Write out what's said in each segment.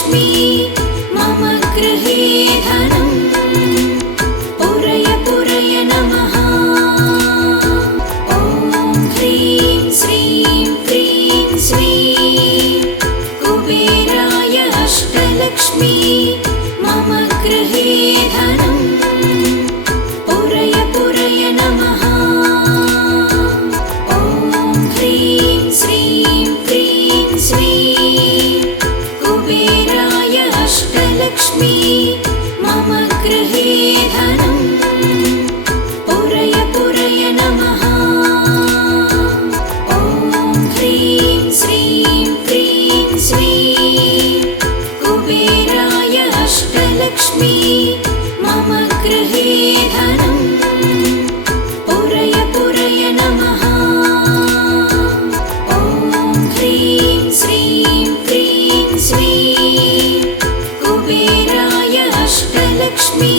अष्टलक्ष्मी मम गृहे धनम् पूरय पूरय नमः। ॐ ह्रीं श्रीं क्रीं श्रीं कुबेराय अष्टलक्ष्मी मम गृहे धनम् पूरय पूरय नमः। ॐ ह्रीं श्रीं क्रीं श्रीं कुबेराय अष्टलक्ष्मी मम गृहे धनम् पूरय पूरय नमः। ॐ ह्रीं श्रीं क्रीं श्रीं कुबेराय अष्टलक्ष्मी मम गृहे धनम् पूरय पूरय नमः। ॐ ह्रीं श्रीं क्रीं श्रीं कुबेराय अष्टलक्ष्मी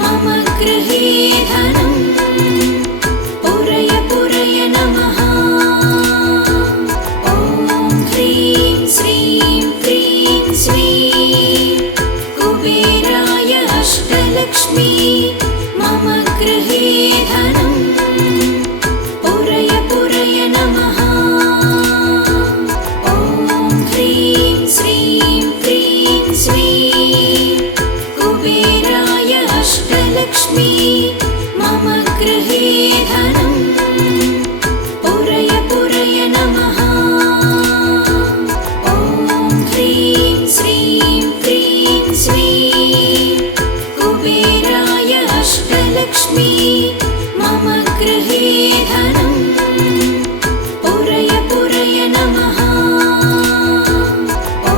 मम गृहे धनम् पूरय पूरय नमः। ॐ ह्रीं श्रीं क्रीं श्रीं कुबेराय अष्टलक्ष्मी मम गृहे धनम् पूरय पूरय नमः। ॐ ह्रीं श्रीं क्रीं श्रीं कुबेराय अष्टलक्ष्मी मम गृहे धनम् पूरय पूरय नमः। ॐ ह्रीं श्रीं क्रीं श्रीं कुबेराय अष्टलक्ष्मी मम गृहे धनम् पूरय पूरय नमः। ॐ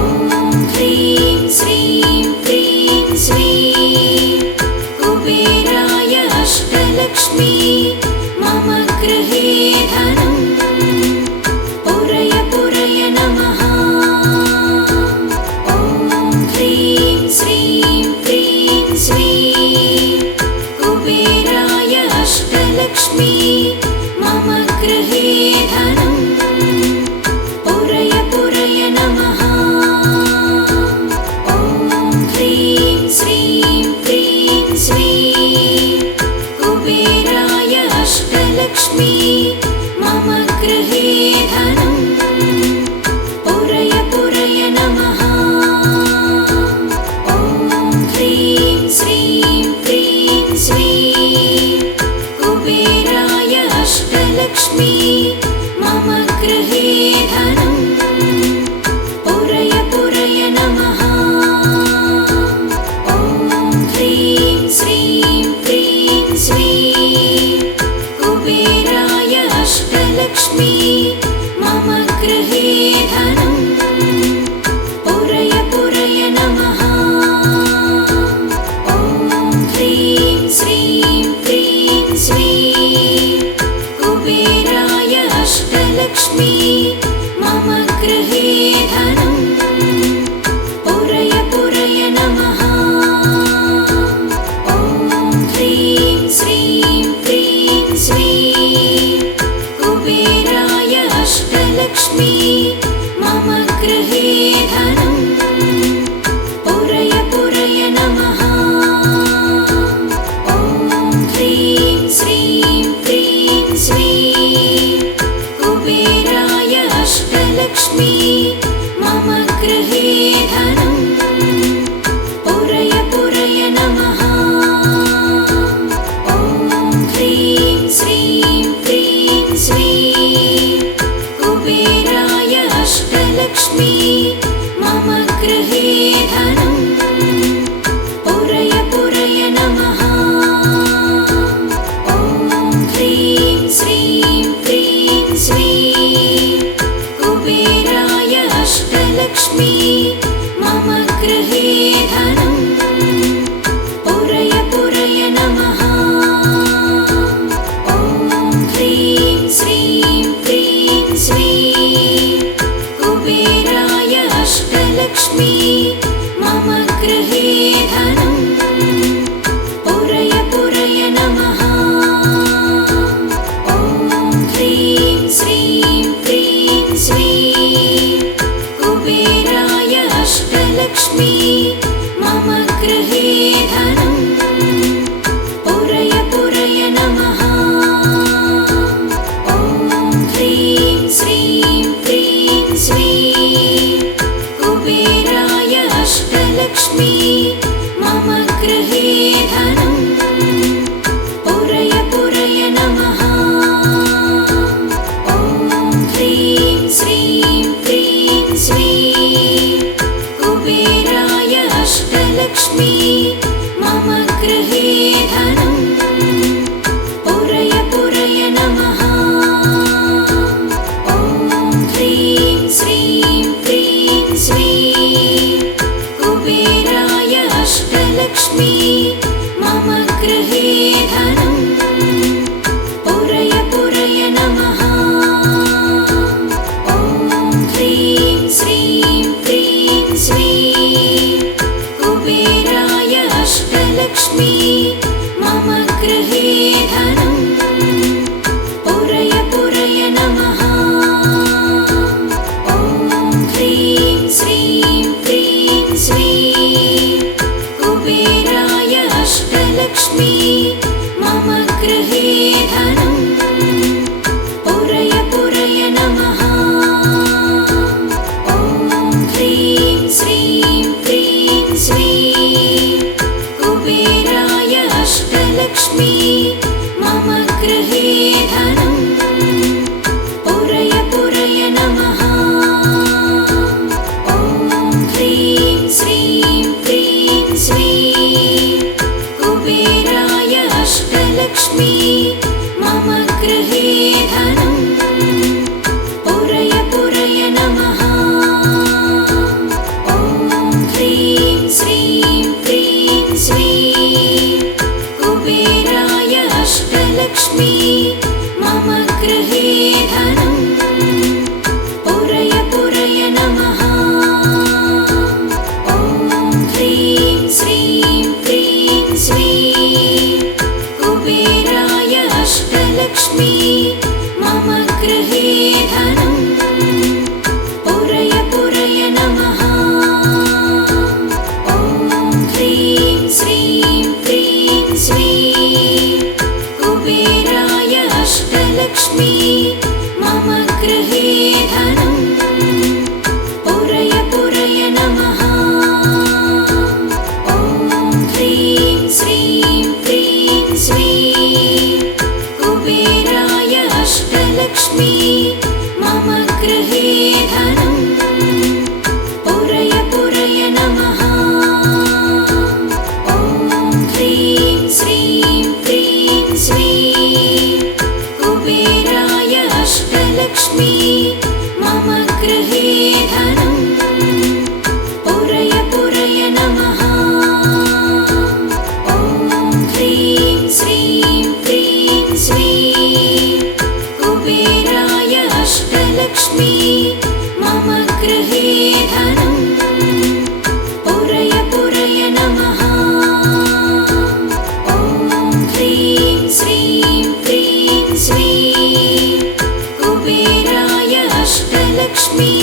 ह्रीं श्रीं क्रीं श्रीं कुबेराय अष्टलक्ष्मी मम गृहे धनम् पूरय पूरय नमः। ॐ ह्रीं श्रीं क्रीं श्रीं कुबेराय अष्टलक्ष्मी मम गृहे धनम् पूरय पूरय नमः। ॐ ह्रीं श्रीं क्रीं श्रीं कुबेराय अष्टलक्ष्मी मम गृहे धनम् पूरय पूरय नमः। ॐ ह्रीं श्रीं क्रीं श्रीं कुबेराय अष्टलक्ष्मी मम गृहे धनम् पूरय पूरय नमः। ॐ ह्रीं श्रीं क्रीं श्रीं कुबेराय अष्टलक्ष्मी मम गृहे धनम् पूरय पूरय नमः। ॐ ह्रीं श्रीं क्रीं श्रीं कुबेराय अष्टलक्ष्मी मम गृहे धनम् पूरय पूरय नमः। ॐ ह्रीं श्रीं क्रीं श्रीं कुबेराय अष्टलक्ष्मी मम गृहे धनम् पूरय पूरय नमः। ॐ ह्रीं श्रीं क्रीं श्रीं कुबेराय अष्टलक्ष्मी मम गृहे धनम् पूरय पूरय नमः। ॐ ह्रीं श्रीं क्रीं श्रीं कुबेराय अष्टलक्ष्मी मम गृहे धनम् पूरय पूरय नमः। ॐ ह्रीं श्रीं क्रीं श्रीं कुबेराय अष्टलक्ष्मी मम गृहे धनम् पूरय पूरय नमः। ॐ ह्रीं श्रीं क्रीं श्रीं कुबेराय अष्टलक्ष्मी मम गृहे धनम् पूरय पूरय नमः। ॐ ह्रीं श्रीं क्रीं श्रीं कुबेराय अष्टलक्ष्मी मम गृहे धनम् पुरय पुरय नमः। ॐ ह्रीं श्रीं क्रीं श्रीं कुबेराय अष्टलक्ष्मी मम गृहे धनम् पुरय पुरय नमः। ॐ ह्रीं श्रीं क्रीं श्रीं कुबेराय अष्टलक्ष्मी मम गृहे धनम् पुरय पुरय नमः। ॐ ह्रीं श्रीं क्रीं श्रीं कुबेराय अष्टलक्ष्मी मम गृहे धनम् पुरय पुरय नमः। ॐ ह्रीं श्रीं क्रीं श्रीं कुबेराय अष्टलक्ष्मी मम गृहे धनम् पुरय पुरय नमः। ॐ ह्रीं श्रीं क्रीं श्रीं कुबेराय अष्टलक्ष्मी मम गृहे धनम् पुरय पुरय नमः। ॐ ह्रीं श्रीं क्रीं श्रीं कुबेराय अष्टलक्ष्मी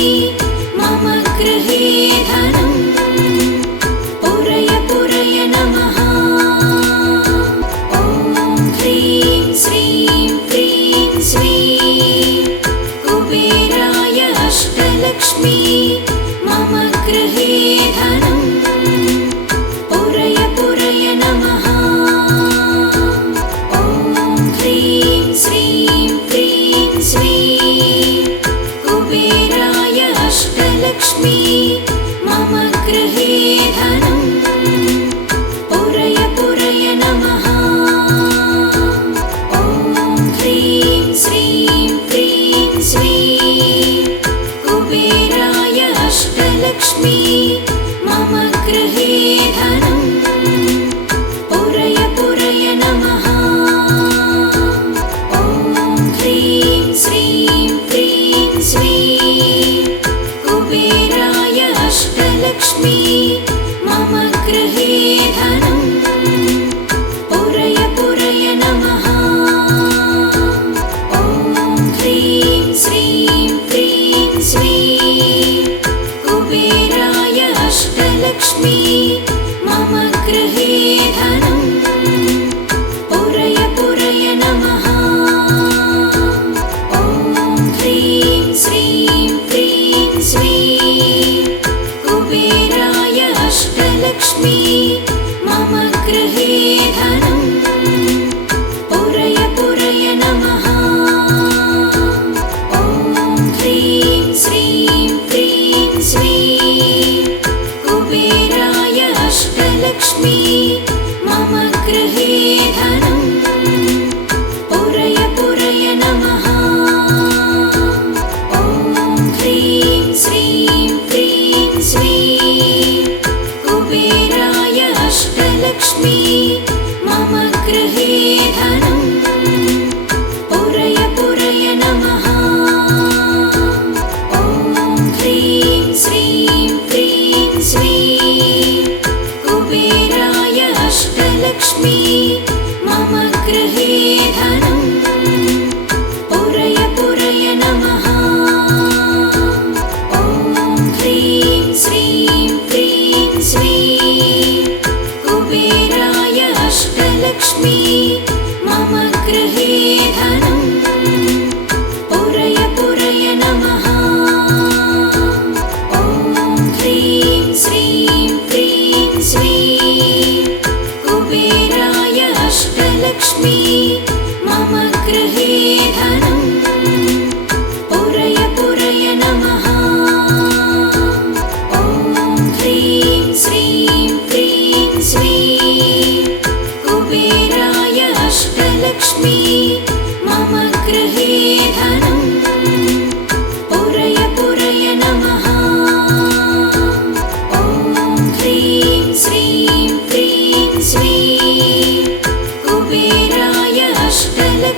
मम गृहे धनम् पुरय पुरय नमः। ॐ ह्रीं श्रीं क्रीं श्रीं कुबेराय अष्टलक्ष्मी मम गृहे धनम् पुरय पुरय नमः। ॐ ह्रीं श्रीं क्रीं श्रीं कुबेराय अष्टलक्ष्मी मम गृहे धनम् पुरय पुरय नमः। ॐ ह्रीं श्रीं क्रीं श्रीं कुबेराय अष्टलक्ष्मी मम गृहे धनम् पुरय पुरय नमः। ॐ ह्रीं श्रीं क्रीं श्रीं कुबेराय अष्टलक्ष्मी मम गृहे धनम् पुरय पुरय नमः। ॐ ह्रीं श्रीं क्रीं श्रीं कुबेराय अष्टलक्ष्मी मम गृहे धनम् पुरय पुरय नमः। ॐ ह्रीं श्रीं क्रीं श्रीं कुबेराय अष्टलक्ष्मी मम गृहे धनम् पुरय पुरय नमः। ॐ ह्रीं श्रीं क्रीं श्रीं कुबेराय अष्टलक्ष्मी मम गृहे धनम् पुरय पुरय नमः। ॐ ह्रीं श्रीं क्रीं श्रीं कुबेराय अष्टलक्ष्मी मम गृहे धनम् पुरय पुरय नमः। ॐ ह्रीं श्रीं क्रीं श्रीं कुबेराय अष्टलक्ष्मी मम गृहे धनम् पुरय पुरय नमः। ॐ ह्रीं श्रीं क्रीं श्रीं कुबेराय अष्टलक्ष्मी मम गृहे धनम् पुरय पुरय नमः। ॐ ह्रीं श्रीं क्रीं श्रीं कुबेराय अष्टलक्ष्मी मम गृहे धनम् पुरय पुरय नमः। ॐ ह्रीं श्रीं क्रीं श्रीं कुबेराय अष्टलक्ष्मी मम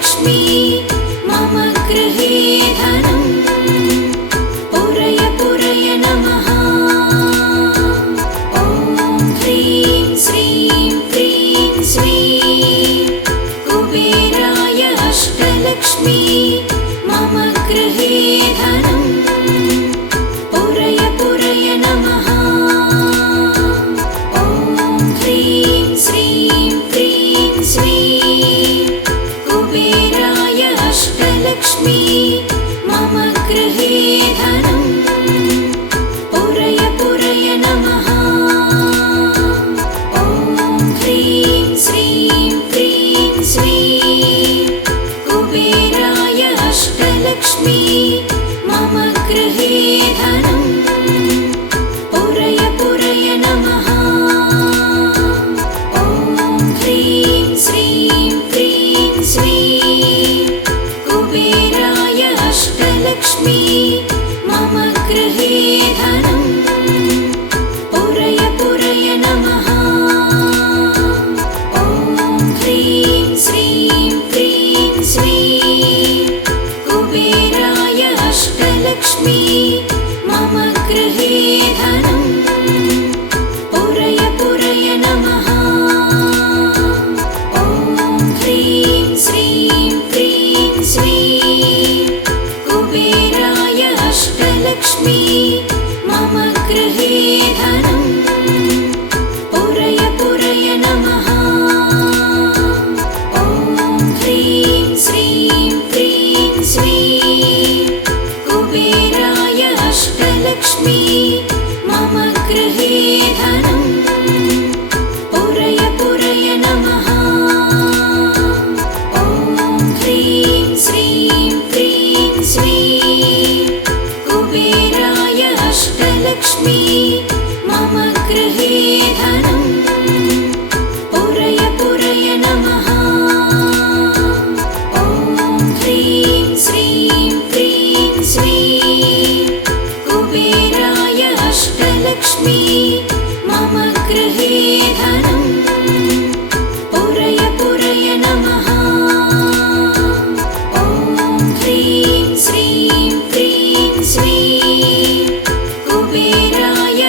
अष्टलक्ष्मी मम गृहे धनं पुरय पुरय नमः। ॐ ह्रीं श्रीं क्रीं श्रीं कुबेराय अष्टलक्ष्मी मम गृहे धनं पुरय पुरय नमः। ॐ ह्रीं श्रीं क्रीं श्रीं कुबेराय अष्टलक्ष्मी मम गृहे धनं पुरय पुरय नमः। ॐ ह्रीं श्रीं क्रीं श्रीं कुबेराय अष्टलक्ष्मी मम गृहे धनं पुरय पुरय नमः। ॐ ह्रीं श्रीं क्रीं श्रीं कुबेराय अष्टलक्ष्मी मम गृहे धनं पुरय पुरय नमः। ॐ ह्रीं श्रीं क्रीं श्रीं कुबेराय अष्टलक्ष्मी मम गृहे धनं पुरय पुरय नमः। ॐ ह्रीं श्रीं क्रीं श्रीं कुबेराय अष्टलक्ष्मी मम गृहे धनं पुरय पुरय नमः। ॐ ह्रीं श्रीं क्रीं श्रीं कुबेराय अष्टलक्ष्मी मम गृहे धनं पुरय पुरय नमः। ॐ ह्रीं श्रीं क्रीं श्रीं कुबेराय अष्टलक्ष्मी मम गृहे धनं पुरय पुरय नमः। ॐ ह्रीं श्रीं क्रीं श्रीं कुबेराय अष्टलक्ष्मी मम गृहे धनं पुरय पुरय नमः। ॐ ह्रीं श्रीं क्रीं श्रीं कुबेराय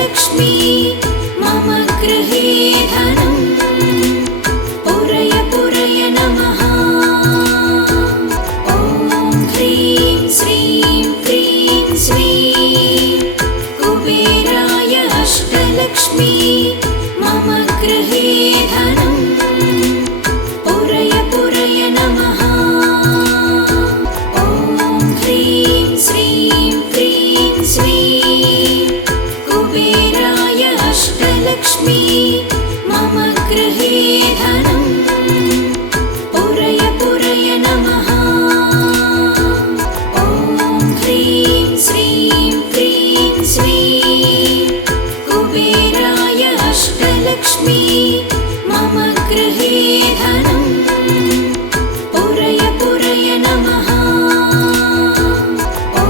अष्टलक्ष्मी मम गृहे धनं पुरय पुरय नमः। ॐ ह्रीं श्रीं क्रीं श्रीं कुबेराय अष्टलक्ष्मी मम गृहे धनं पुरय पुरय नमः। ॐ ह्रीं श्रीं क्रीं श्रीं कुबेराय अष्टलक्ष्मी मम गृहे धनं पुरय पुरय नमः। ॐ ह्रीं श्रीं क्रीं श्रीं कुबेराय अष्टलक्ष्मी मम गृहे धनं पुरय पुरय नमः। ॐ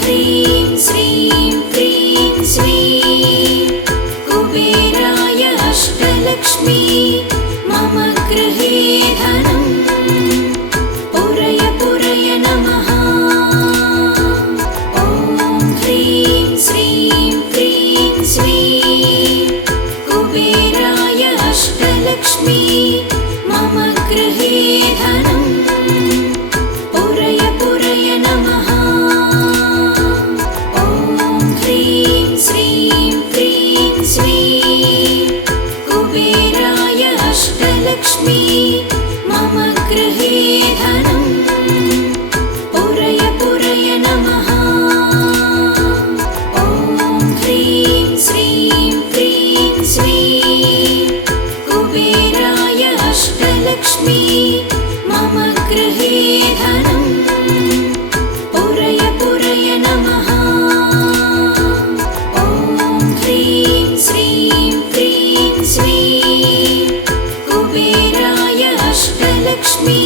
ह्रीं श्रीं क्रीं श्रीं कुबेराय अष्टलक्ष्मी मम गृहे धनं पुरय पुरय नमः। ॐ ह्रीं श्रीं क्रीं श्रीं कुबेराय अष्टलक्ष्मी मम गृहे धनं पुरय पुरय नमः। ॐ ह्रीं श्रीं क्रीं श्रीं कुबेराय अष्टलक्ष्मी मम गृहे धनं पुरय पुरय नमः। ॐ ह्रीं श्रीं क्रीं श्रीं कुबेराय अष्टलक्ष्मी मम गृहे धनं पुरय पुरय नमः। ॐ ह्रीं श्रीं क्रीं श्रीं कुबेराय अष्टलक्ष्मी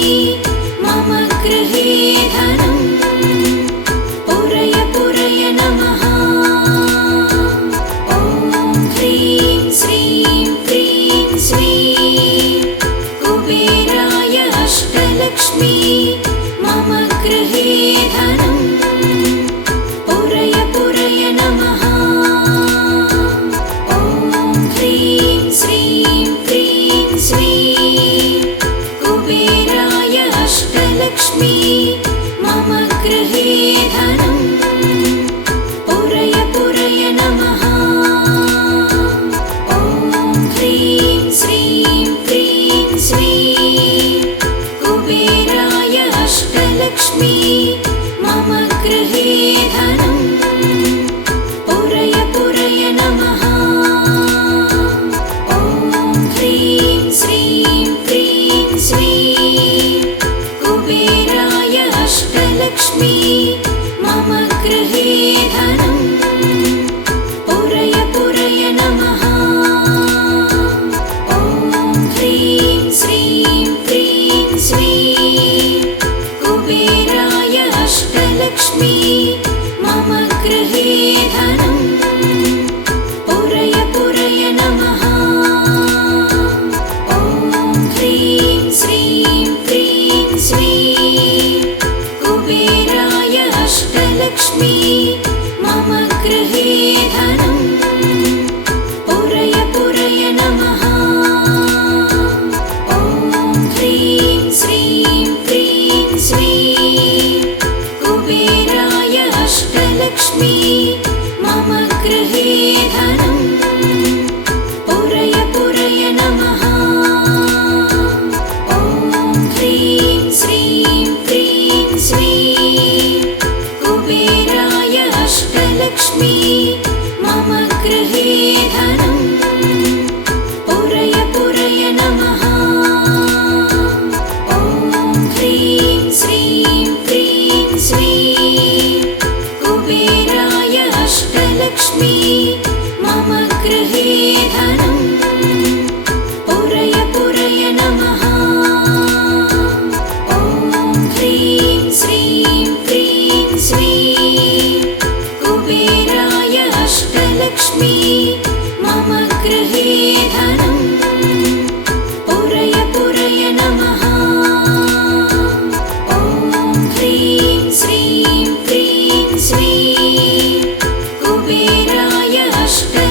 मम गृहे धनं पुरय पुरय नमः। ॐ ह्रीं श्रीं क्रीं श्रीं कुबेराय अष्टलक्ष्मी मम गृहे धनं पुरय पुरय नमः। ॐ ह्रीं श्रीं क्रीं श्रीं कुबेराय अष्टलक्ष्मी मम गृहे धनं पुरय पुरय नमः। ॐ ह्रीं श्रीं क्रीं श्रीं कुबेराय अष्टलक्ष्मी मम गृहे धनं पुरय पुरय नमः। ॐ ह्रीं श्रीं क्रीं श्रीं कुबेराय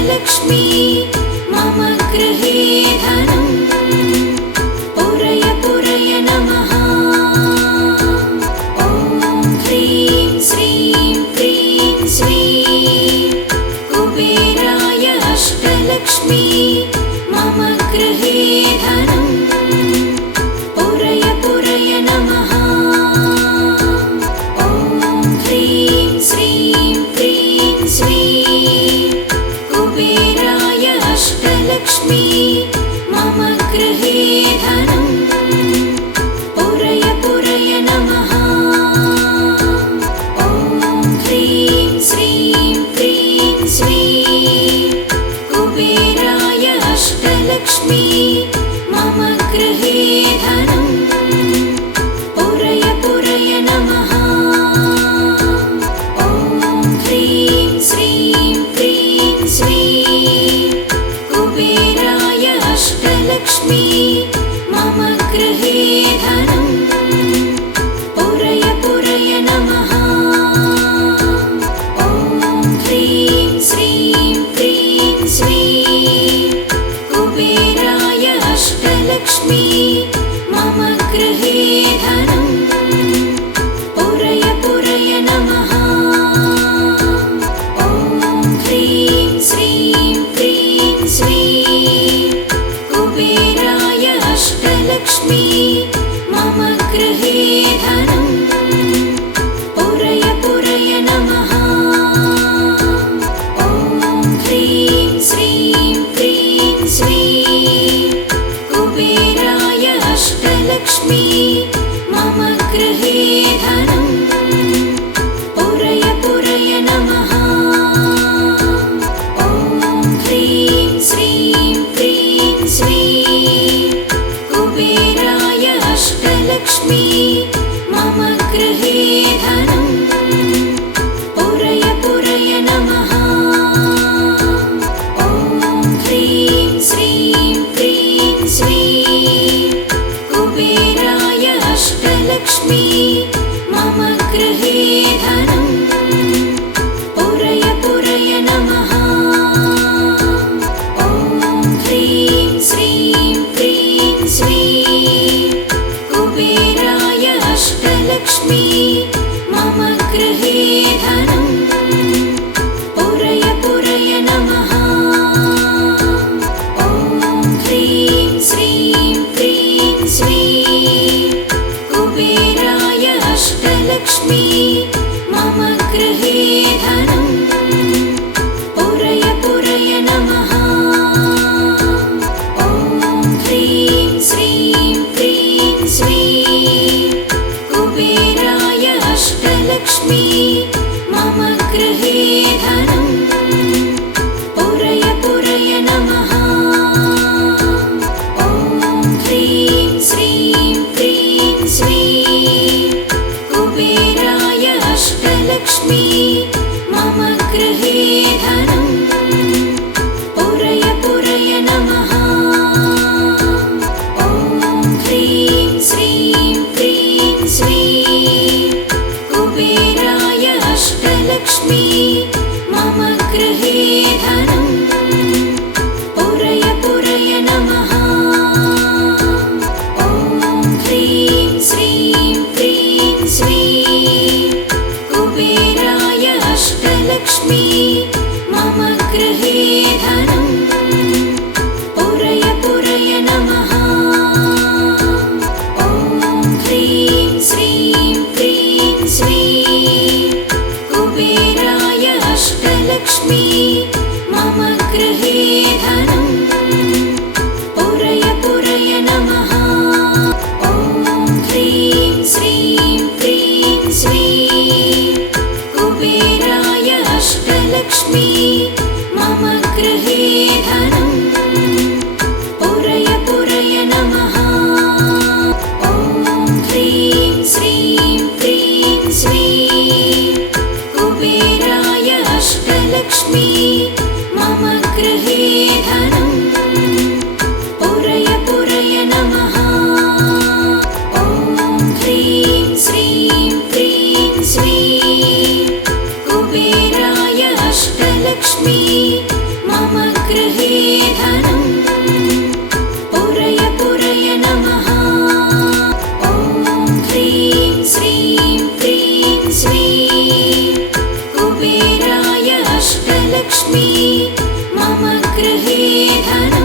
अष्टलक्ष्मी मम गृहे धनं पुरय पुरय नमः। ॐ ह्रीं श्रीं क्रीं श्रीं कुबेराय अष्टलक्ष्मी मम गृहे धनं पुरय पुरय नमः। ॐ ह्रीं श्रीं क्रीं श्रीं कुबेराय अष्टलक्ष्मी मम गृहे धनं पुरय पुरय नमः। ॐ ह्रीं श्रीं क्रीं श्रीं कुबेराय अष्टलक्ष्मी मम गृहे धनं पुरय पुरय नमः। ॐ ह्रीं श्रीं क्रीं श्रीं कुबेराय अष्टलक्ष्मी मम गृहे धनं पुरय पुरय नमः। ॐ ह्रीं श्रीं क्रीं श्रीं कुबेराय अष्टलक्ष्मी मम गृहे धनं पुरय पुरय नमः। ॐ ह्रीं श्रीं क्रीं श्रीं कुबेराय अष्टलक्ष्मी मम गृहे धनं पुरय पुरय नमः। ॐ ह्रीं श्रीं क्रीं श्रीं कुबेराय अष्टलक्ष्मी मम गृहे धनं पुरय पुरय नमः। ॐ ह्रीं श्रीं क्रीं श्रीं कुबेराय अष्टलक्ष्मी मम गृहे धनं पुरय पुरय नमः। ॐ ह्रीं श्रीं क्रीं श्रीं कुबेराय अष्टलक्ष्मी मम गृहे धनं पुरय पुरय नमः। ॐ ह्रीं श्रीं क्रीं श्रीं कुबेराय अष्टलक्ष्मी मम गृहे धनं पुरय पुरय नमः। ॐ ह्रीं श्रीं क्रीं श्रीं कुबेराय अष्टलक्ष्मी मम गृहे धनं पुरय पुरय नमः। ॐ ह्रीं श्रीं क्रीं श्रीं कुबेराय अष्टलक्ष्मी मम गृहे धनं पुरय पुरय नमः। ॐ ह्रीं श्रीं क्रीं श्रीं कुबेराय अष्टलक्ष्मी मम गृहे धनम्